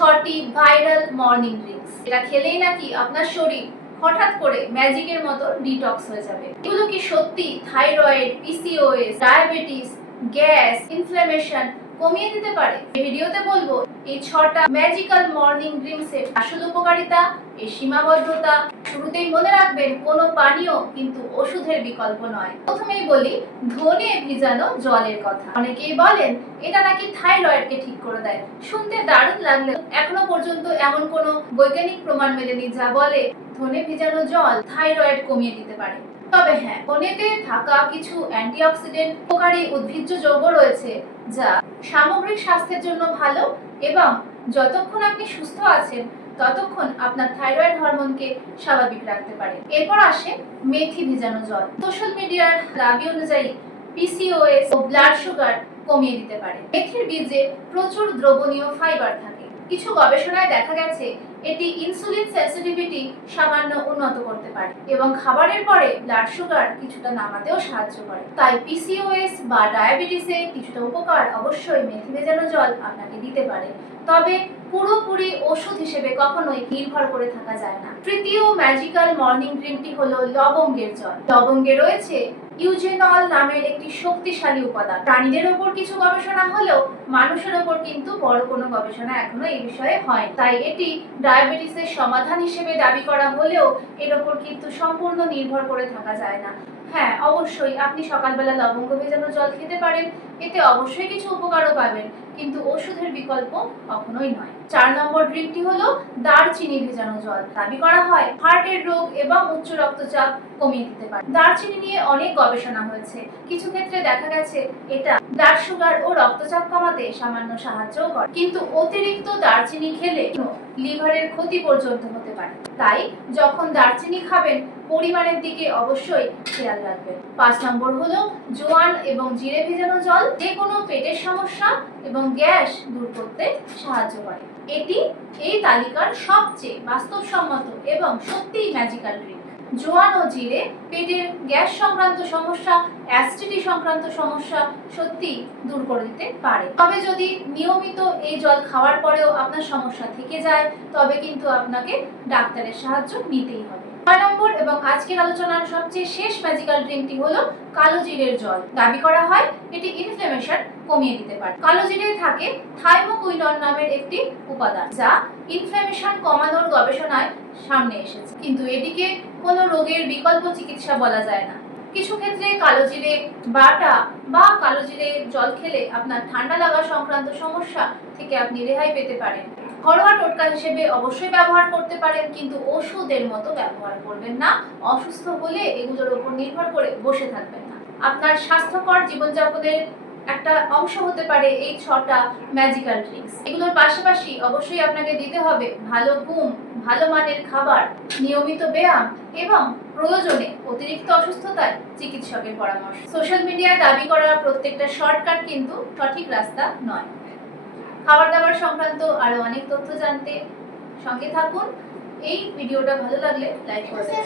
6টি viral morning drinks. এটা খেলেই নাকি আপনার শরীর হঠাৎ করে ম্যাজিকের মতো ডিটক্স হয়ে যাবে। এগুলো কি সত্যি thyroid, PCOS, diabetes, gas, inflammation কমিয়ে দিতে পারে? এই ভিডিওতে বলবো এই 6টা ম্যাজিক্যাল মর্নিং ড্রিঙ্কস এর আসল উপকারিতা, এর সীমাবদ্ধতা। শুরুতেই মনে রাখবেন, কোনো পানীয় কিন্তু ওষুধের বিকল্প নয়। প্রথমেই বলি ধনে ভিজানো জলের কথা। অনেকেই বলেন এটা নাকি থাইরয়েডকে ঠিক করে দেয়। শুনতে দারুণ লাগলেও এখনো পর্যন্ত এমন কোনো বৈজ্ঞানিক প্রমাণ মেলেনি যা বলে ধনে ভিজানো জল থাইরয়েড কমিয়ে দিতে পারে। তবে হ্যাঁ, ধনেতে থাকা কিছু অ্যান্টিঅক্সিডেন্ট উপকারী উদ্ভিজ্জ যৌগ রয়েছে যা সামগ্রিক স্বাস্থ্যের জন্য ভালো এবং যতক্ষণ আপনি সুস্থ আছেন ততক্ষণ আপনার থাইরয়েড হরমোনকে স্বাভাবিক রাখতে পারে। এরপর আসে মেথি ভিজানো জল। সোশ্যাল মিডিয়ার দাবি অনুযায়ী পিসিওএস ও ব্লাড সুগার কমিয়ে দিতে পারে। মেথির বীজে প্রচুর দ্রবণীয় ফাইবার থাকে। কিছু গবেষণায় দেখা গেছে এটি ইনসুলিন সেনসিটিভিটি সামান্য উন্নত করতে পারে এবং খাবারের পরে ব্লাড সুগার কিছুটা নামাতেও সাহায্য করে। তাই পিসিওএস বা ডায়াবেটিসে কিছুটা উপকার অবশ্যই মেথি ভেজানো জল আপনাকে দিতে পারে। তবে পুরোপুরি ওষুধ হিসেবে কখনোই নির্ভর করে থাকা যায় না। তৃতীয় ম্যাজিক্যাল মর্নিং ড্রিঙ্কটি হলো লবঙ্গের জল। লবঙ্গে রয়েছে ইউজেনল নামের একটি শক্তিশালী উপাদান। প্রাণীদের উপর কিছু গবেষণা হলেও মানুষের উপর কিন্তু বড় কোনো গবেষণা এখনো এই বিষয়ে হয়। তাই এটি ডায়াবেটিসের সমাধান হিসেবে দাবি করা হলেও এর উপর কিন্তু সম্পূর্ণ নির্ভর করে থাকা যায় না। হ্যাঁ, অবশ্যই আপনি সকালবেলা লবঙ্গ ভেজানো জল খেতে পারেন, এতে অবশ্যই কিছু উপকারও পাবেন, কিন্তু ওষুধের বিকল্প কখনোই নয়। 4 নম্বর ড্রিঙ্কটি হলো দারচিনি ভেজানো জল। দাবি করা হয় হার্টের রোগ এবং উচ্চ রক্তচাপ কমিয়ে দিতে পারে। দারচিনি নিয়ে অনেক গবেষণা হয়েছে। কিছু ক্ষেত্রে দেখা গেছে এটা ব্লাড সুগার ও রক্তচাপ কমাতে সামান্য সাহায্যও করে, কিন্তু অতিরিক্ত দারচিনি খেলে লিভারের ক্ষতি পর্যন্ত হতে পারে। তাই যখন দারচিনি খাবেন পরিমাণের দিকে অবশ্যই খেয়াল রাখবেন। 5 নম্বর হলো জোয়ান এবং জিরে ভেজানো জল। যে কোনো পেটের সমস্যা এবং গ্যাস দূর করতে সাহায্য করে। এটি এই তালিকার সবচেয়ে বাস্তবসম্মত এবং সত্যিই ম্যাজিক্যাল ড্রিঙ্ক। জোয়ান ও জিরে পেটের গ্যাস সংক্রান্ত সমস্যা, অ্যাসিডিটি সংক্রান্ত সমস্যা সত্যি দূর করে দিতে পারে। তবে যদি নিয়মিত এই জল খাওয়ার পরেও আপনার সমস্যা থেকে যায় তবে কিন্তু আপনাকে ডাক্তারের সাহায্য নিতেই হবে। 6 নম্বর এবং আজকের আলোচনার সবচেয়ে শেষ ম্যাজিক্যাল ড্রিঙ্কটি হলো কালো জিরের জল। দাবি করা হয় এটি ইনফ্ল্যামেশন কমিয়ে দিতে পারে। কালো জিরে থাকে থাইমোকুইনন নামের একটি উপাদান যা ইনফ্ল্যামেশন কমানোর গবেষণায় সামনে এসেছে, কিন্তু এটিকে কোনো রোগের বিকল্প চিকিৎসা বলা যায় না। কিছু ক্ষেত্রে কালো জিরে বাটা বা কালো জিরে জল খেলে আপনার ঠান্ডা লাগা সংক্রান্ত সমস্যা থেকে আপনি রেহাই পেতে পারেন। ঘরোয়া টোটকা হিসেবে অবশ্যই ব্যবহার করতে পারেন, কিন্তু ওষুধের মতো ব্যবহার করবেন না। অসুস্থ হলে এগুলোর উপর নির্ভর করে বসে থাকবেন না। আপনার স্বাস্থ্যকর জীবনযাপনের একটা অংশ হতে পারে এই 6টা ম্যাজিক্যাল ড্রিঙ্কস। এগুলোর পাশাপাশি অবশ্যই আপনাকে দিতে হবে ভালো ঘুম, ভালো মানের খাবার, নিয়মিত ব্যায়াম এবং প্রয়োজনে অতিরিক্ত অসুস্থতায় চিকিৎসকের পরামর্শ। সোশ্যাল মিডিয়ায় দাবি করা প্রত্যেকটা শর্টকাট কিন্তু সঠিক রাস্তা নয়। খাবার দাবার সংক্রান্ত আরো অনেক তথ্য জানতে সঙ্গে থাকুন। এই ভিডিওটা ভালো লাগলে লাইক করবেন।